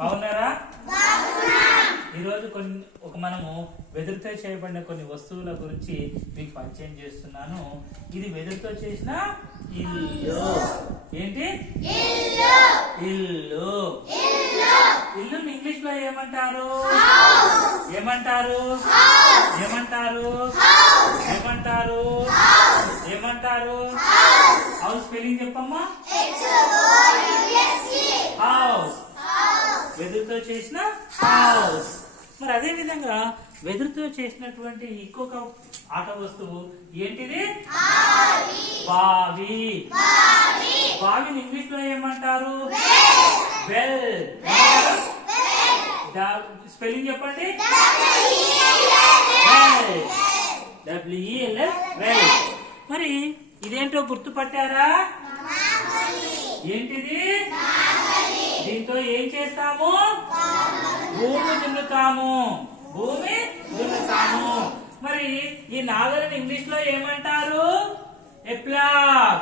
బాగున్నారా? ఈరోజు మనము వెదురుతో చేయబడిన కొన్ని వస్తువుల గురించి మీకు పరిచయం చేస్తున్నాను. ఇది వెదురుతో చేసిన ఇల్లు. ఏంటి? ఇల్లు. ఇల్లుని ఇంగ్లీష్ లో ఏమంటారు? ఏమంటారు? ఏమంటారు? ఏమంటారు? ఏమంటారు? హౌస్ స్పెల్లింగ్ చెప్పమ్మా. హౌస్. వెదురుతో చేసిన హౌస్. మరి అదే విధంగా వెదురుతో చేసినటువంటి ఇంకొక ఆట వస్తువు ఏంటిది? బావి. బావిని ఇంగ్లీష్ లో ఏమంటారు? వెల్. స్పెల్లింగ్ చెప్పండి. వెల్. మరి ఇదేంటో గుర్తుపట్టారా? ఏంటిది? దీంతో ఏం చేస్తాము? భూమి దున్నుతాము. భూమి దున్నుతాము. మరి ఈ నాగలిని ఇంగ్లీష్ లో ఏమంటారు? ఎప్లాగ్.